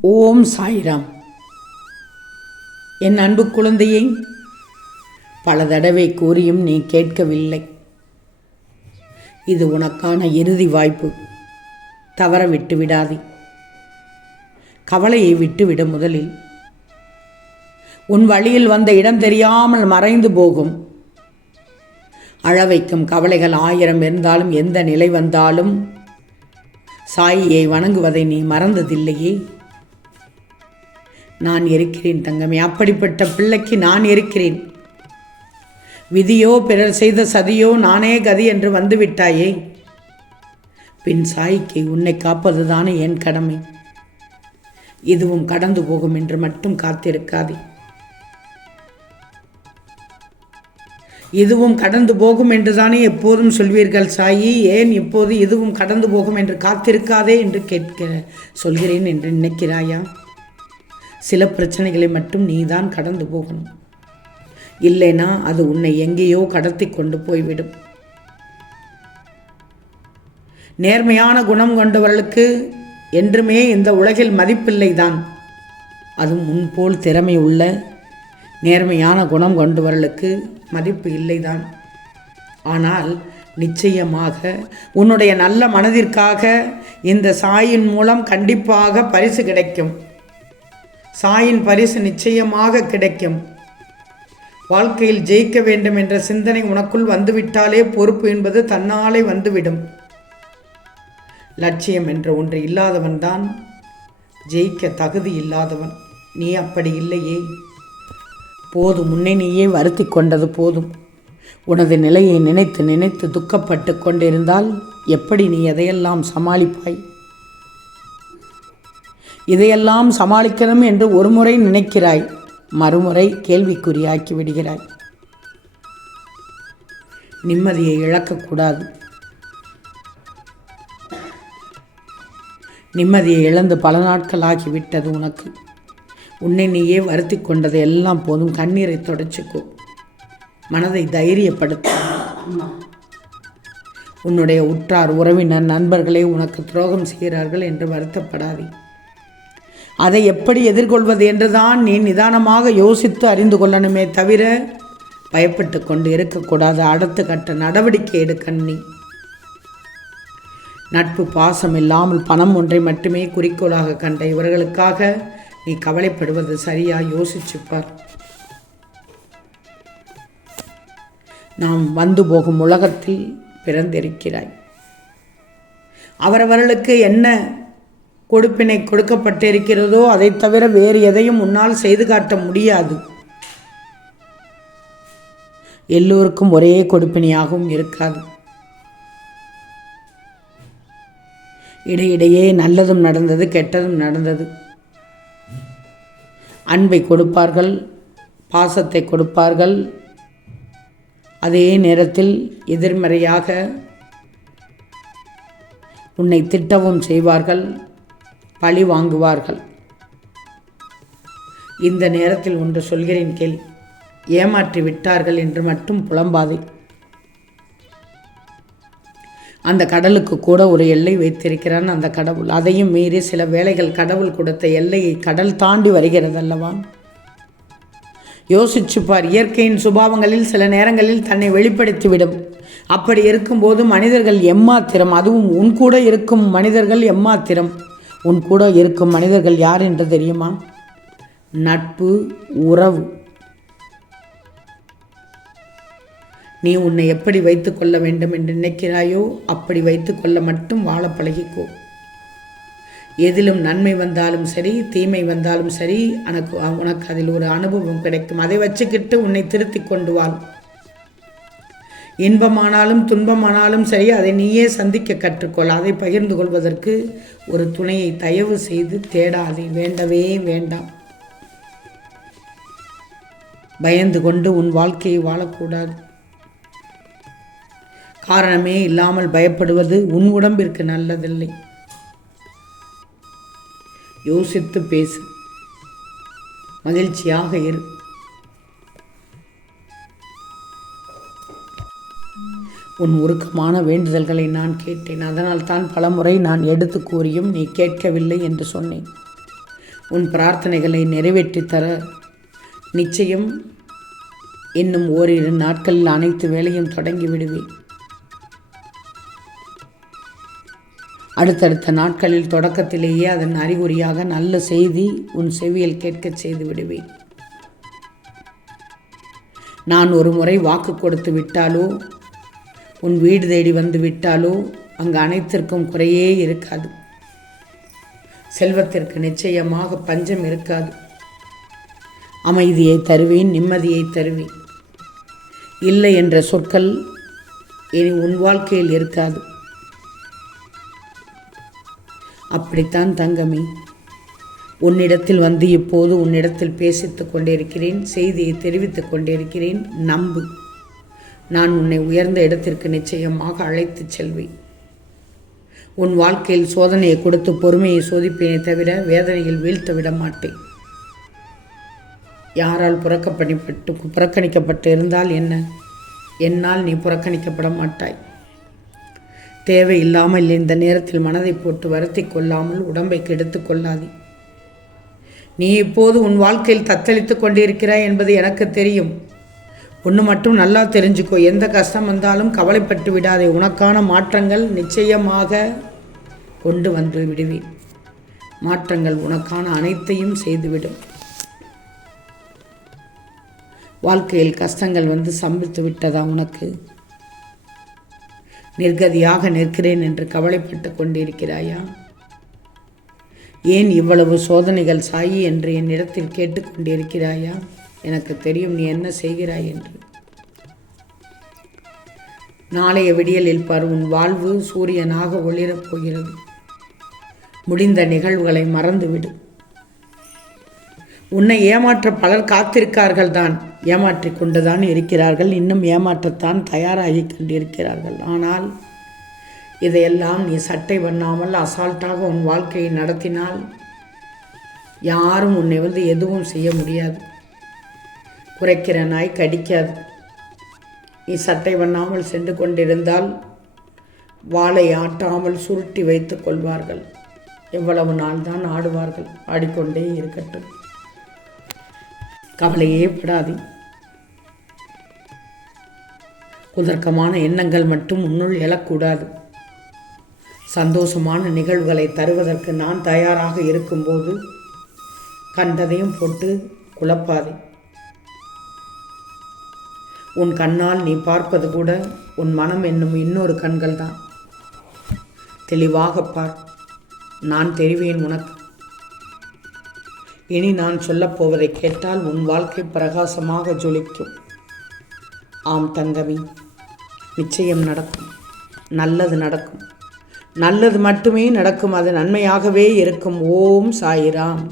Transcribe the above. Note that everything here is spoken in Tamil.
ஓம் சாய்ராம். என் அன்பு குழந்தையை பல தடவை கூறியும் நீ கேட்கவில்லை. இது உனக்கான இறுதி வாய்ப்பு. தவற விட்டு விடாதே. கவலையை விட்டுவிட முதலில். உன் வழியில் வந்த இடம் தெரியாமல் மறைந்து போகும். அழவைக்கும் கவலைகள் ஆயிரம் இருந்தாலும் எந்த நிலை வந்தாலும் சாயியை வணங்குவதை நீ மறந்ததில்லையே. நான் இருக்கிறேன் தங்கமே. அப்படிப்பட்ட பிள்ளைக்கு நான் இருக்கிறேன். விதியோ பிறர் செய்த சதியோ நானே கதி என்று வந்துவிட்டாயே. பின் சாய்க்கு உன்னை காப்பதுதானே என் கடமை. இதுவும் கடந்து போகும் என்று மட்டும் காத்திருக்காதே. இதுவும் கடந்து போகும் என்றுதானே எப்போதும் சொல்வீர்கள் சாயி? ஏன் இப்போது இதுவும் கடந்து போகும் என்று காத்திருக்காதே என்று கேட்க சொல்கிறேன் என்று நினைக்கிறாயா? சில பிரச்சனைகளை மட்டும் நீதான் கடந்து போகணும். இல்லைனா அது உன்னை எங்கேயோ கடத்தி கொண்டு போய்விடும். நேர்மையான குணம் கொண்டவர்களுக்கு என்றுமே இந்த உலகில் மதிப்பில்லை தான் அதுவும் முன்போல் திறமை உள்ள நேர்மையான குணம் கொண்டவர்களுக்கு மதிப்பு இல்லைதான். ஆனால் நிச்சயமாக உன்னுடைய நல்ல மனதிற்காக இந்த சாயின் மூலம் கண்டிப்பாக பரிசு கிடைக்கும். சாயின் பரிசு நிச்சயமாக கிடைக்கும். வாழ்க்கையில் ஜெயிக்க வேண்டும் என்ற சிந்தனை உனக்குள் வந்துவிட்டாலே பொறுப்பு என்பது தன்னாலே வந்துவிடும். லட்சியம் என்ற ஒன்று இல்லாதவன்தான் ஜெயிக்க தகுதி இல்லாதவன். நீ அப்படி இல்லையே. போதும் முன்னே நீயே வருத்தி கொண்டது போதும். உனது நிலையை நினைத்து நினைத்து துக்கப்பட்டு கொண்டிருந்தால் எப்படி நீ எதையெல்லாம் சமாளிப்பாய்? இதையெல்லாம் சமாளிக்கணும் என்று ஒருமுறை நினைக்கிறாய். மறுமுறை கேள்விக்குறியாக்கி விடுகிறாய். நிம்மதியை இழக்கக்கூடாது. நிம்மதியை இழந்து பல நாட்கள் ஆகிவிட்டது உனக்கு. உன்னை நீயே வருத்தி கொண்டது எல்லாம் போதும். கண்ணீரை தொடச்சிக்கோ. மனதை தைரியப்படுத்த. உன்னுடைய உற்றார் உறவினர் நண்பர்களே உனக்கு துரோகம் செய்கிறார்கள் என்று வருத்தப்படாதே. அதை எப்படி எதிர்கொள்வது என்றுதான் நீ நிதானமாக யோசித்து அறிந்து கொள்ளணுமே தவிர பயப்பட்டு கொண்டு இருக்கக்கூடாது. அடுத்த கட்ட நடவடிக்கை எடுக்க நீ. நட்பு பாசம் இல்லாமல் பணம் ஒன்றை மட்டுமே குறிக்கோளாக கண்ட இவர்களுக்காக நீ கவலைப்படுவது சரியா? யோசிச்சுப்பார் நாம் வந்து போகும் உலகத்தில் பிறந்திருக்கிறாய். அவரவர்களுக்கு என்ன கொடுப்பினை கொடுக்கப்பட்டிருக்கிறதோ அதை தவிர வேறு எதையும் உன்னால் செய்து காட்ட முடியாது. எல்லோருக்கும் ஒரே கொடுப்பினையாகவும் இருக்காது. இடையிடையே நல்லதும் நடந்தது கெட்டதும் நடந்தது. அன்பை கொடுப்பார்கள் பாசத்தை கொடுப்பார்கள். அதே நேரத்தில் எதிர்மறையாக உன்னை திட்டவும் செய்வார்கள். பழி வாங்குவார்கள். இந்த நேரத்தில் ஒன்று சொல்கிறேன் கேள். ஏமாற்றி விட்டார்கள் என்று மட்டும் புலம்பாதே. அந்த கடலுக்கு கூட ஒரு எல்லை வைத்திருக்கிறான் அந்த கடவுள். அதையும் மீறி சில வேளைகள் கடவுள் கொடுத்த எல்லையை கடல் தாண்டி வருகிறது அல்லவா யோசிச்சுப்பார் இயற்கையின் சுபாவங்களில் சில நேரங்களில் தன்னை வெளிப்படுத்திவிடும். அப்படி இருக்கும்போது மனிதர்கள் எம்மாத்திரம் அதுவும் உன் கூட இருக்கும் மனிதர்கள் எம்மாத்திரம்? உன் கூட இருக்கும் மனிதர்கள் யார் என்று தெரியுமா? நட்பு உறவு. நீ உன்னை எப்படி வைத்து கொள்ள வேண்டும் என்று நினைக்கிறாயோ அப்படி வைத்து கொள்ள மட்டும் வாழ பழகிக்கோ. எதிலும் நன்மை வந்தாலும் சரி தீமை வந்தாலும் சரி உனக்கு உனக்கு அதில் ஒரு அனுபவம் கிடைக்கும். அதை வச்சுக்கிட்டு உன்னை திருத்தி கொண்டு வாழ் இன்பமானாலும் துன்பமானாலும் சரி அதை நீயே சந்திக்க கற்றுக்கொள். அதை பகிர்ந்து கொள்வதற்கு ஒரு துணையை தயவு செய்து தேடாதே. வேண்டவே வேண்டாம். பயந்து கொண்டு உன் வாழ்க்கையை வாழக்கூடாது. காரணமே இல்லாமல் பயப்படுவது உன் உடம்பிற்கு நல்லதில்லை. யோசித்து பேசு. மகிழ்ச்சியாக இரு. உன் உருக்கமான வேண்டுதல்களை நான் கேட்டேன். அதனால் தான் பலமுறை நான் எடுத்து கூறியும் நீ கேட்கவில்லை என்று சொன்னேன். உன் பிரார்த்தனைகளை நிறைவேற்றித் தர நிச்சயம் இன்னும் ஓரிரு நாட்களில் அனைத்து வேலையும் தொடங்கி விடுவேன். அடுத்தடுத்த நாட்களில் தொடக்கத்திலேயே அதன் அறிகுறியாக நல்ல செய்தி உன் செவியில் கேட்கச் செய்து விடுவேன். நான் ஒரு முறை வாக்கு கொடுத்து விட்டாலோ உன் வீடு தேடி வந்து விட்டாலோ அங்கு அனைத்திற்கும் குறையே இருக்காது. செல்வத்திற்கு நிச்சயமாக பஞ்சம் இருக்காது. அமைதியை தருவேன் நிம்மதியை தருவேன். இல்லை என்ற சொற்கள் இனி உன் வாழ்க்கையில் இருக்காது. அப்படித்தான் தங்கமே. உன்னிடத்தில் வந்து இப்போது உன்னிடத்தில் பேசித்துக் கொண்டிருக்கிறேன் செய்தியை தெரிவித்துக் கொண்டிருக்கிறேன் நம்பு. நான் உன்னை உயர்ந்த இடத்திற்கு நிச்சயமாக அழைத்துச் செல்வேன். உன் வாழ்க்கையில் சோதனையை கொடுத்து பொறுமையை சோதிப்பேனே தவிர வேதனையில் வீழ்த்த விட மாட்டேன். யாரால் புறக்கப்பணிப்பட்டு புறக்கணிக்கப்பட்டு இருந்தால் என்ன? என்னால் நீ புறக்கணிக்கப்பட மாட்டாய். தேவையில்லாமல் இந்த நேரத்தில் மனதை போட்டு வருத்தி கொள்ளாமல் உடம்பை கெடுத்து கொள்ளாதே. நீ இப்போது உன் வாழ்க்கையில் தத்தளித்து கொண்டிருக்கிறாய் என்பது எனக்கு தெரியும். ஒன்று மட்டும் நல்லா தெரிஞ்சுக்கோ. எந்த கஷ்டம் வந்தாலும் கவலைப்பட்டு விடாதே. உனக்கான மாற்றங்கள் நிச்சயமாக கொண்டு வந்து விடுவேன். மாற்றங்கள் உனக்கான அனைத்தையும் செய்துவிடும். வாழ்க்கையில் கஷ்டங்கள் வந்து சம்பித்து விட்டதா உனக்கு? நிர்கதியாக நிற்கிறேன் என்று கவலைப்பட்டு கொண்டிருக்கிறாயா? ஏன் இவ்வளவு சோதனைகள் சாயி என்று என்னிடத்தில் கேட்டுக்கொண்டிருக்கிறாயா எனக்கு தெரியும் நீ என்ன செய்கிறாய் என்று. நாளைய விடியலில் பார் உன் வாழ்வு சூரியனாக ஒளிரப் போகிறது. முடிந்த நிகழ்வுகளை மறந்துவிடு. உன்னை ஏமாற்ற பலர் காத்திருக்கார்கள் தான். ஏமாற்றி கொண்டுதான் இருக்கிறார்கள். இன்னும் ஏமாற்றத்தான் தயாராகி கொண்டிருக்கிறார்கள். ஆனால் இதையெல்லாம் நீ சட்டை பண்ணாமல் அசால்ட்டாக உன் வாழ்க்கையை நடத்தினால் யாரும் உன்னை வந்து எதுவும் செய்ய முடியாது. குறைக்கிற நாய் கடிக்காது. நீ சட்டை பண்ணாமல் சென்று கொண்டிருந்தால் வாளை ஆட்டாமல் சுருட்டி வைத்துக் கொள்வார்கள். எவ்வளவு நாள் தான் ஆடுவார்கள். ஆடிக்கொண்டே இருக்கட்டும். கவலையே படாதி. குதர்க்கமான எண்ணங்கள் மட்டும் உன்னுள் எழக்கூடாது. சந்தோஷமான நிகழ்வுகளை தருவதற்கு நான் தயாராக இருக்கும்போது கண்டதையும் போட்டு குழப்பாதே. உன் கண்ணால் நீ பார்ப்பது கூட உன் மனம் என்னும் இன்னொரு கண்கள் தான் தெளிவாக பார் நான் தெரிவேன் உனக்கு. இனி நான் சொல்லப்போவதை கேட்டால் உன் வாழ்க்கை பிரகாசமாக ஜொலிக்கும். ஆம் தங்கமி நிச்சயம் நடக்கும். நல்லது நடக்கும். நல்லது மட்டுமே நடக்கும் அது நன்மையாகவே இருக்கும். ஓம் சாயிராம்.